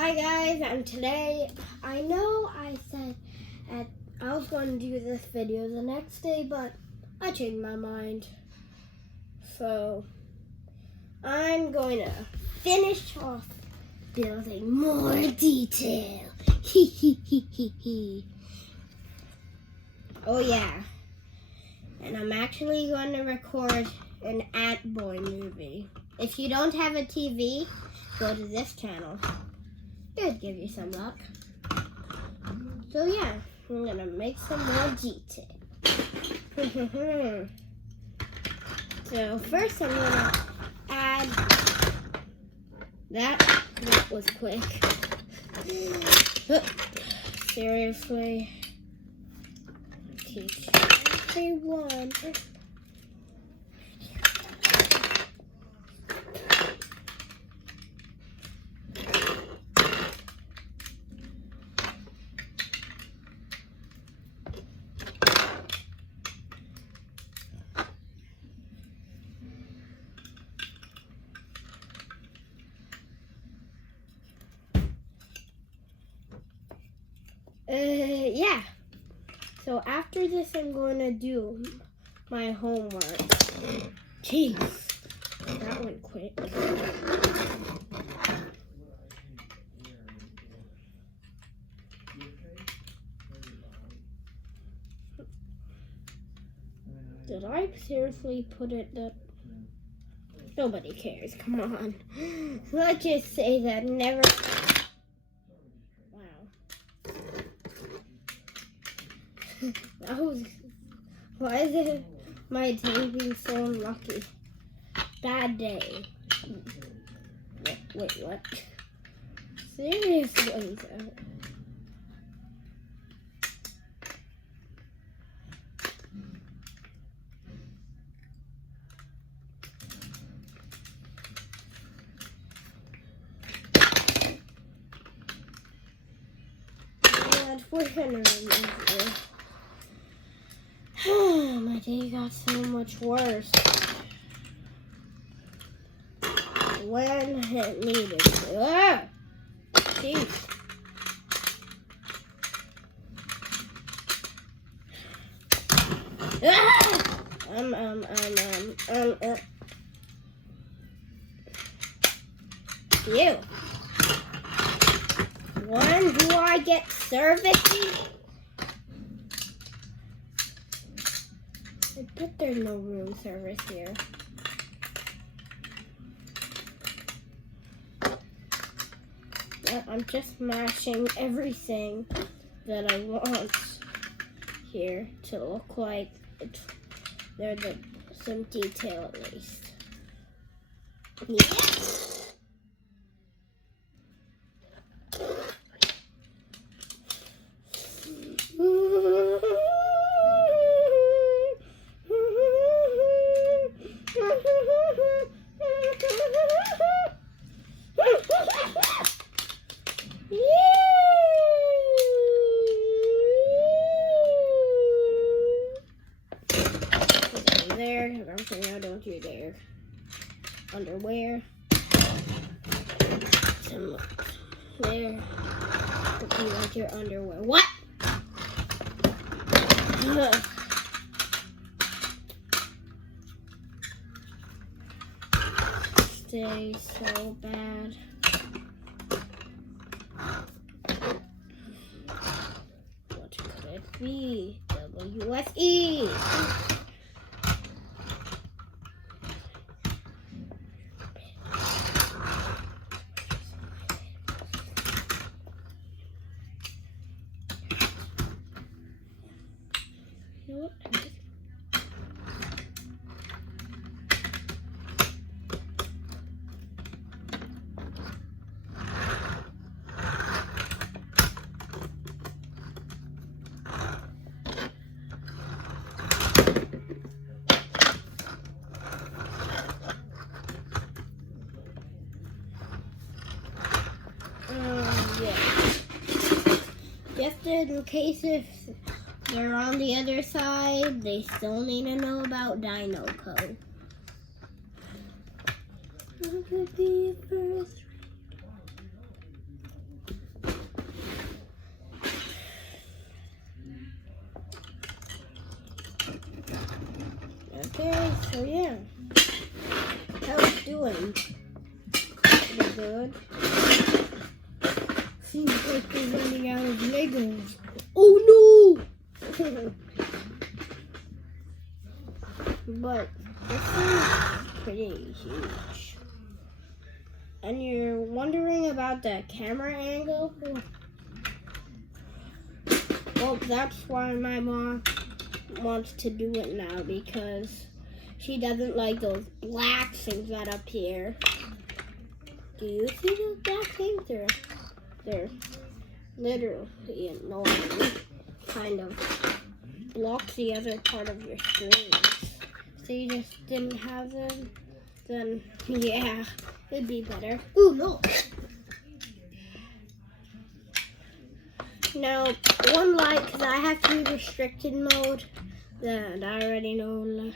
Hi guys, and today, I know I said I was going to do this video the next day, but I changed my mind. So, I'm going to finish off building more detail. Oh yeah, and I'm actually going to record an Ant Boy movie. If you don't have a TV, go to this channel. It'd give you some luck. So yeah, I'm gonna make some more detail. So first I'm gonna add that. That was quick. Seriously. Teach everyone. Yeah. So after this, I'm going to do my homework. Jeez, that went quick. Did I seriously put it that? Nobody cares. Come on. Let's just say that never. Wow. That was. Why is it my day being so unlucky? Bad day. Wait, what? Seriously, though. We're gonna remove this. My day got so much worse when it needed to. Jeez. You. When do I get servicing? I bet there's no room service here. Yeah, I'm just mashing everything that I want here to look like there's some detail at least. Yeah. Don't you dare. Underwear. Some there. Would be like your underwear. What? Stay so bad. What could it be? WSE. Just in case if they're on the other side, they still need to know about Dino Code. What could be first? So yeah, how's it doing? Pretty good. Seems like they're running out of Legos. Oh no! But this is pretty huge. And you're wondering about the camera angle? Well, that's why my mom wants to do it now, because she doesn't like those black things that appear. Do you see those black things? They're literally annoying. Kind of blocks the other part of your screen. So you just didn't have them, then yeah, it'd be better. Ooh, no. Now, one light, because I have to be restricted mode, that I already know,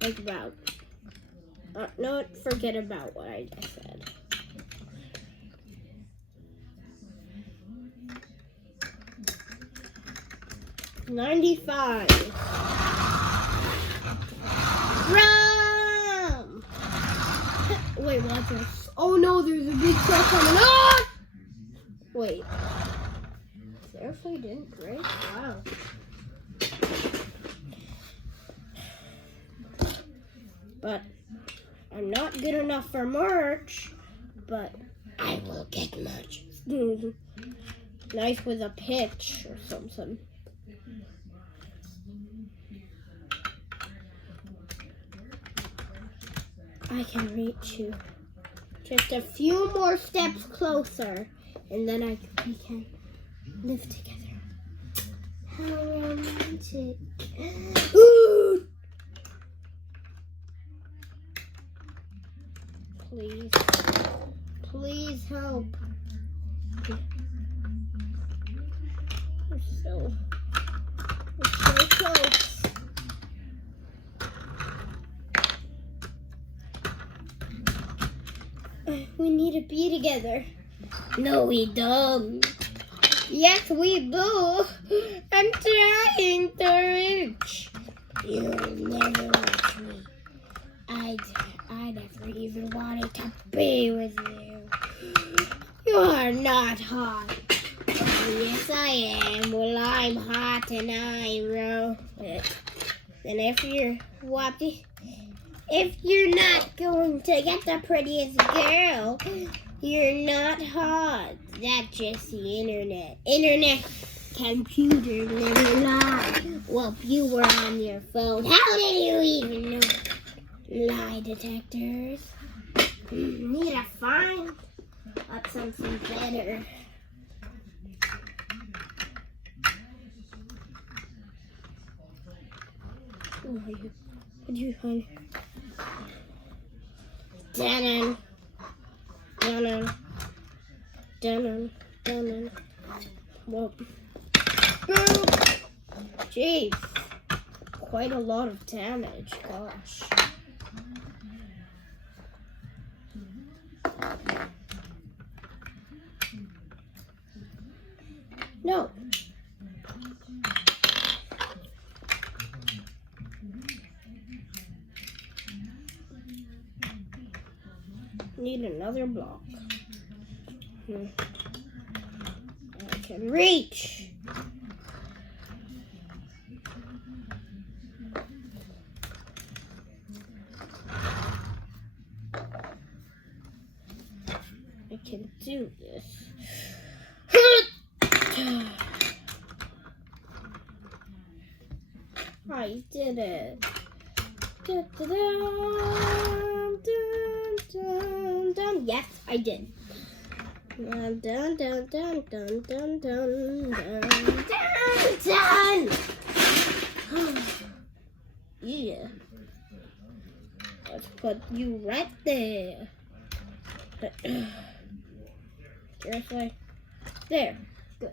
like about. No, forget about what I just said. $95. Run! Wait, what's this? Oh no, there's a big truck coming on! Wait. Seriously didn't break? Wow. But I'm not good enough for merch, but I will get merch. Nice with a pitch or something. I can reach you. Just a few more steps closer, and then we can live together. How romantic. Ooh! Please. Please help. We're so close. We need to be together. No, we don't. Yes, we do. I'm trying to reach. You'll never reach me. I never even wanted to be with you. You are not hot. Oh, yes, I am. Well, I'm hot and I wrote it. And if you're not going to get the prettiest girl, you're not hot. That's just the internet. Internet computer never lie. Well, if you were on your phone, how did you even know? Lie detectors. Need to find something better. What do you find? Dun dun dun dun. Well, jeez, quite a lot of damage. Gosh. No. Need another block. I can reach. I can do this. I did it. Dun, dun, dun, dun, dun. Yes, I did. Dun, dun, dun, dun, dun, dun, dun, dun, dun, dun. Yeah. Let's put you right there. Just like there. Good.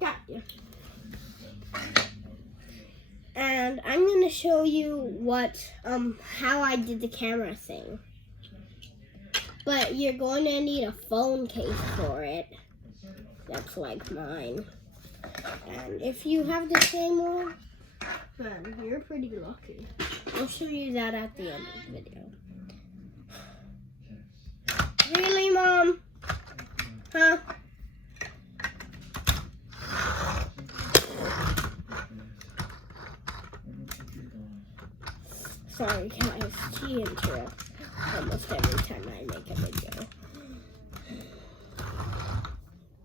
Got you. And I'm gonna show you how I did the camera thing. But you're going to need a phone case for it. that's like mine. And if you have the same one, then you're pretty lucky. I'll show you that at the end of the video. Really, Mom? Huh? Sorry guys, she interrupts almost every time I make a video.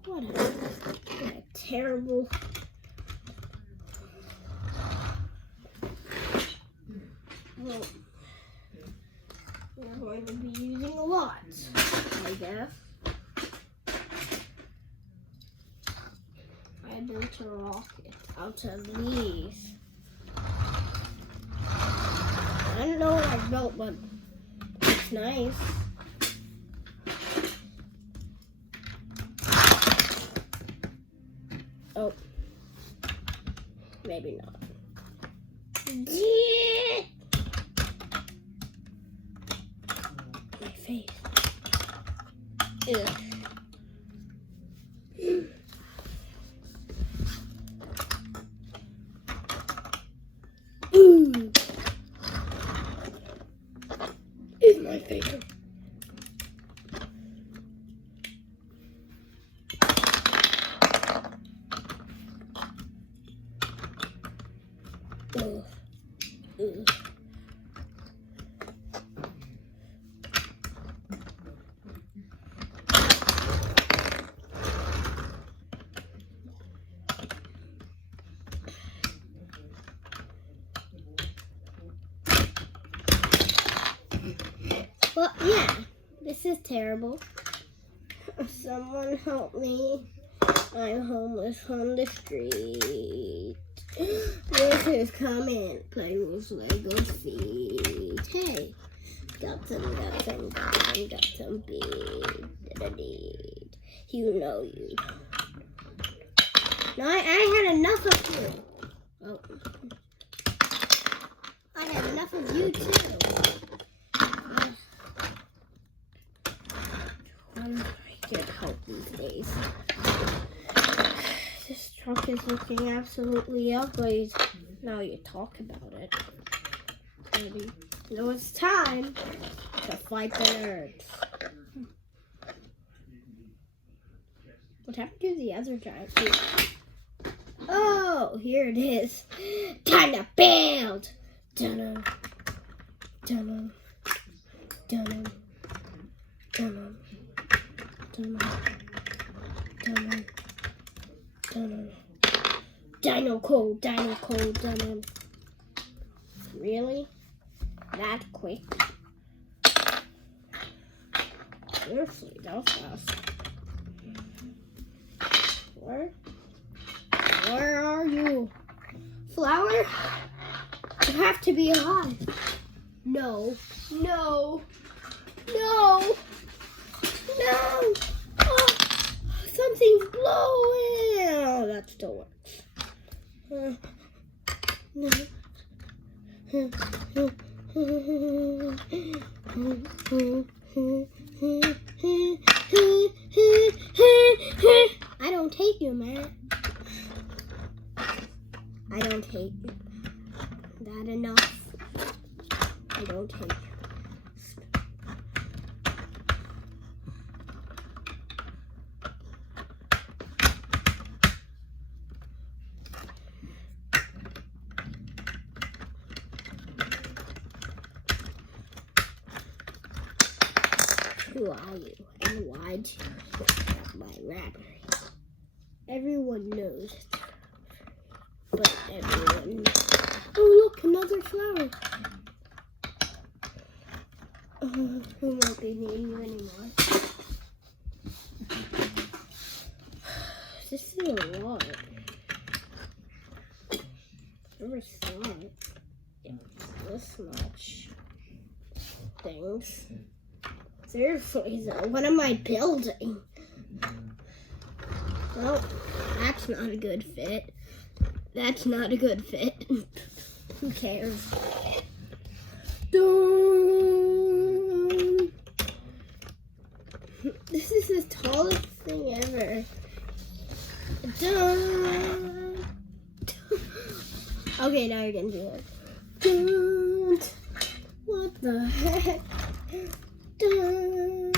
What a terrible... Well, we're going to be using a lot, I guess. I built a rocket out of these. I don't know what I built, but it's nice. Oh, maybe not. Yeah. My face. Ugh. Is my favorite. Ugh. Ugh. Well, yeah, this is terrible. Someone help me. I'm homeless on the street. Visitors come in, play with Lego feet. Hey, got some big. You know you. No, I had enough of you. Oh. I had enough of you too. I get help these days. This truck is looking absolutely ugly. Now you talk about it. Maybe. No, it's time to fight the nerds. What happened to the other giant? Oh, here it is. Time to build. Dun-dun. Dun-dun. Dun-dun. Dun-dun. Dun-dun. Dun-dun. Dino code, dun-dun. Really? That quick? Seriously, that was fast. Where are you? Flower? You have to be alive. No. Oh, something's blowing. Oh, that still works. No. I don't hate you, man. I don't hate you. That enough. I don't hate you. Who are you, and why do you have my library? Everyone knows it. But everyone knows. Oh, look, another flower. Who won't be needing you anymore? This is a lot. Never saw it. It's this much. Things. Seriously, though, what am I building? Well, that's not a good fit. That's not a good fit. Who cares? This is the tallest thing ever. Dun. Okay, now you can do it. Dun. What the heck? Dun.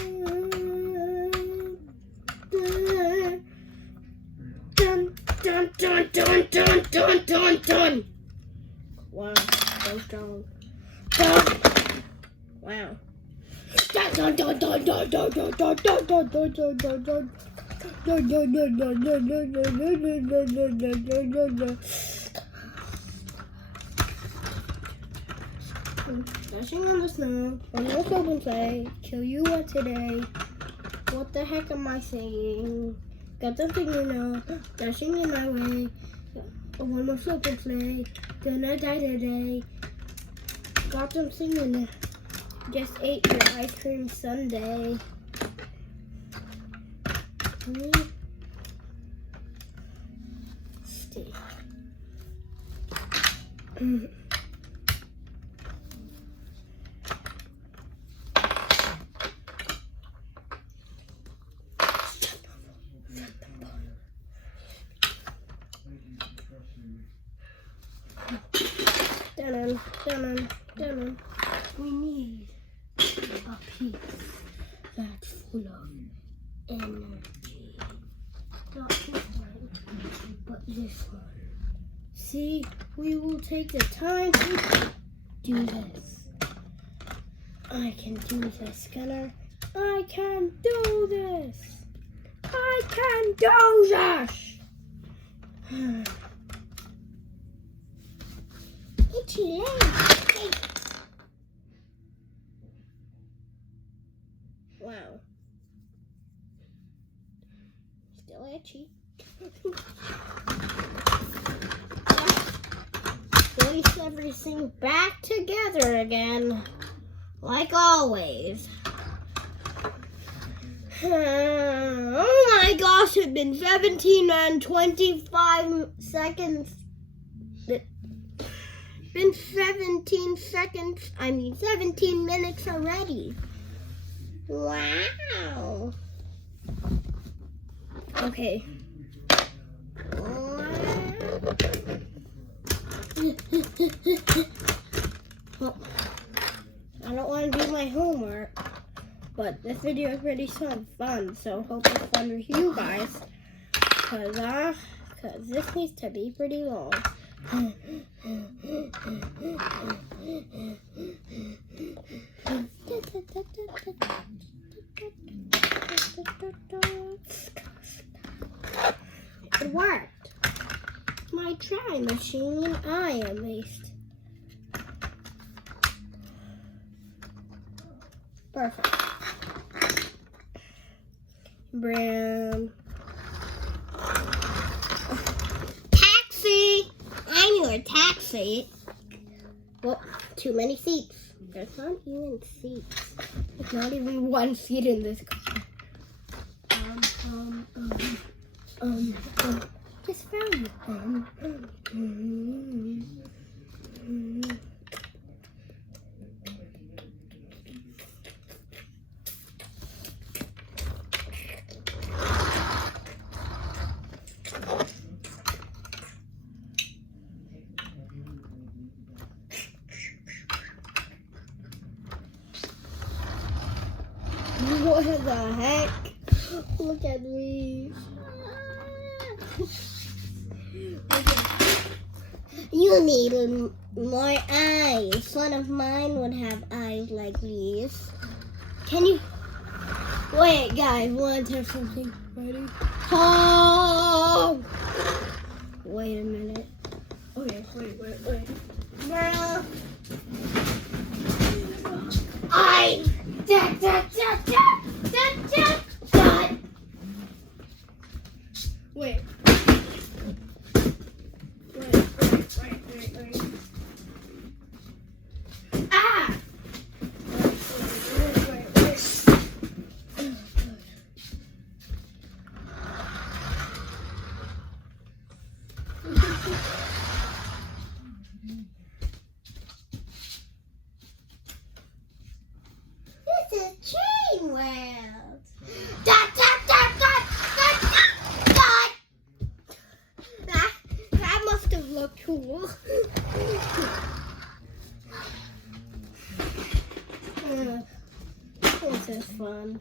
Dun. Dun, dun, dun, dun, dun, dun, dun, dun. Wow, so strong. Dun. Wow. Dun, dun, dun, dun, dun, dun, dun, dun, dun, dun, dun, dun, dun, dun. Dun, dun, dun, dun, dun, dun, dun, dun, dun, dun, dun, dun, dun. Dashing on the snow, on the open play, kill you what today? What the heck am I saying? Got something you know, dashing in my way. One more flip and play, gonna die today. Got them singing, just ate your ice cream sundae. Stay. Dun, dun, dun. We need a piece that's full of energy. Not this one, but this one. See, we will take the time to do this. I can do this, Gunner. I can do this. I can do this. Itchy leg. Wow. Still itchy. Place everything back together again. Like always. Oh my gosh, it's been 17 and 25 seconds. Been 17 minutes already. Wow. Okay. Well, I don't want to do my homework, but this video is pretty fun, so hope it's fun with you guys, cause this needs to be pretty long. It worked. My try machine, I am amazed. Perfect. Brown. Taxi! I'm your taxi. Well, too many seats. There's not even seats. There's not even one seat in this car. Just found it. What the heck? Look at me. You need more eyes. One of mine would have eyes like these. Can you? Wait, guys, want to test something? Ready? Oh! Wait a minute. Okay, wait. Girl. Wait. Ah! Wait. is fun.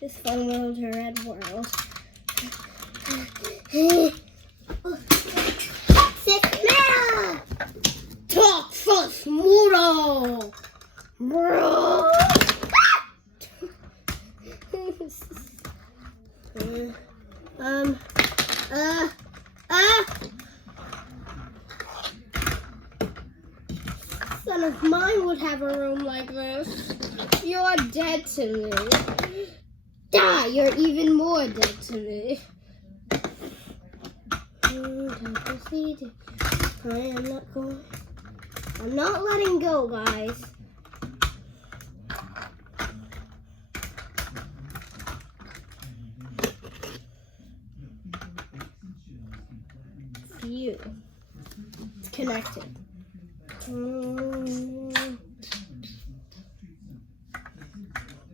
This fun world, a red world. Toxic man! Talk first, Muro! Bro! Son of mine would have a room like this. You're dead to me. Die, you're even more dead to me. I'm not letting go, guys. You. It's connected.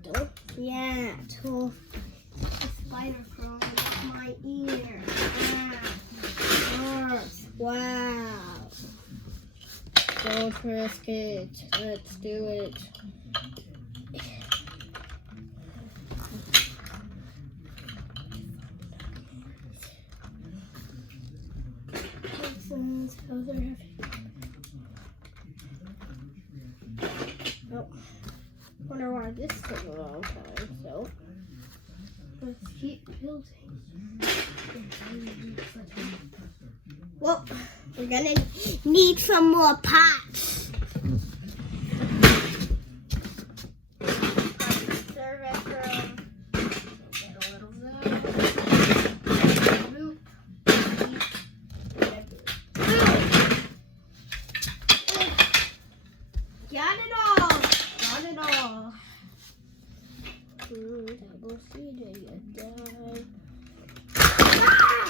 Don't. Yeah, to the spider crawling up my ear. Wow. Don't risk it. Let's do it. Oh, wonder why this took a long time, so let's keep building. Well, we're gonna need some more pots. Service room. Get a little room. Got it all. Got it all. Double seated, you die. Ah!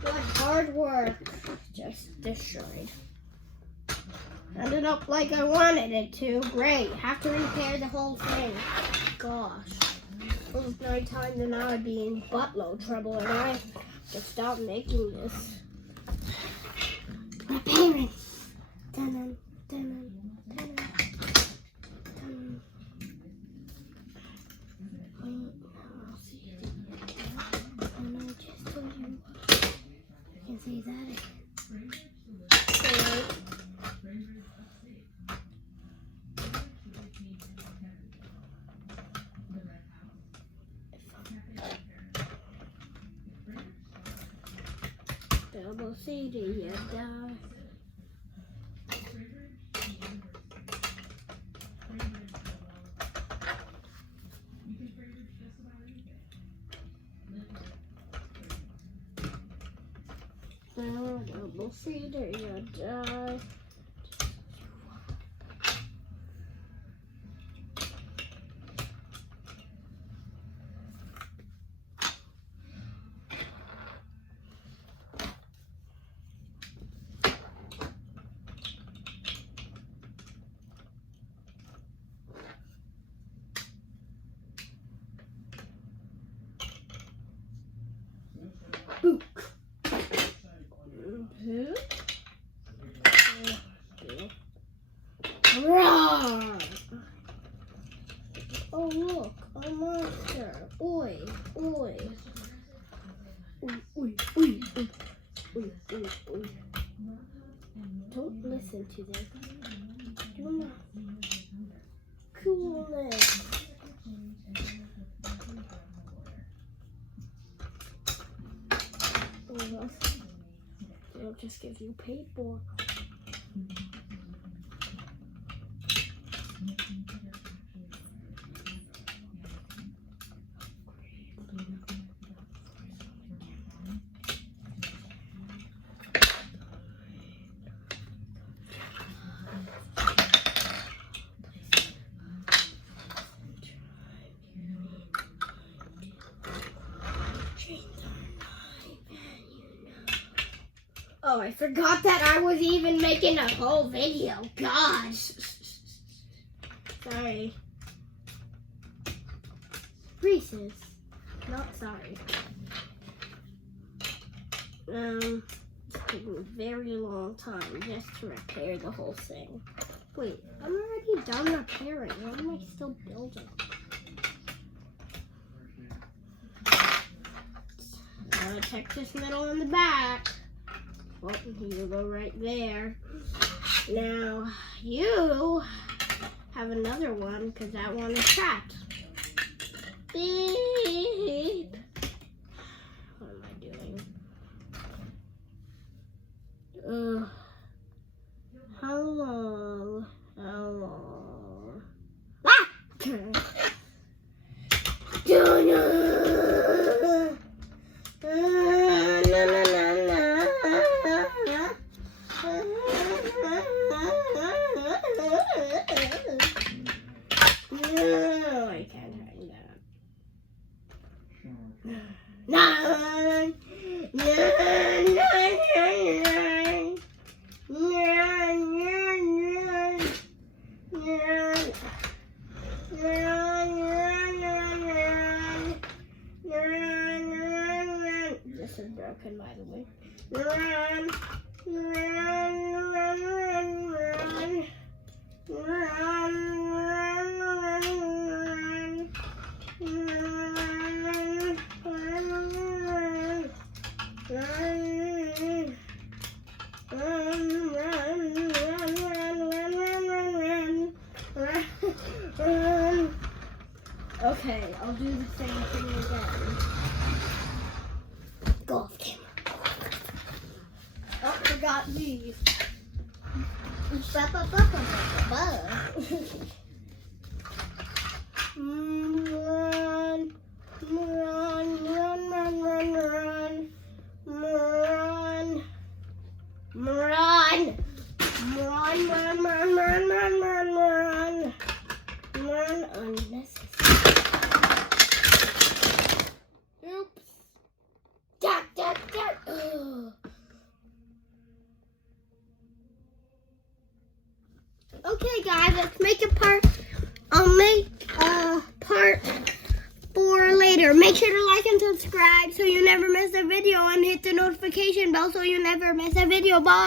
What hard work. Just destroyed. Ended up like I wanted it to. Great. Have to repair the whole thing. Gosh. If it was nighttime, then I would be in buttload trouble, and I just stop making this. Repairing. Dun-dun, dun-dun, dun-dun, dun-dun. I'll see it. And I just told you. I can see that. So, double CD, you die. Double CD, you die. Book. Roar! Oh look, a monster! Oi, oi! Oi, oi, oi, oi, oi, oi, oi! Don't listen to them. Do not. Coolness. Oh, they'll just give you paper. Oh, I forgot that I was even making a whole video. Gosh. Sorry. Reese's. Not sorry. It's taking a very long time just to repair the whole thing. Wait, I'm already done repairing. Why am I still building? Check this middle and the back. Well, you go right there. Now, you have another one because that one is trapped. Beep. What am I doing? How long? How long? Ah! No, I can't hang that. Nine. This is broken, by the way. Run. Okay, I'll do the same thing again. Go off camera. Oh, forgot these. Run unnecessary. Oops. Okay, guys, let's make a part. I'll make part 4 later. Make sure to like and subscribe so you never miss a video, and hit the notification bell so you never miss a video. Bye.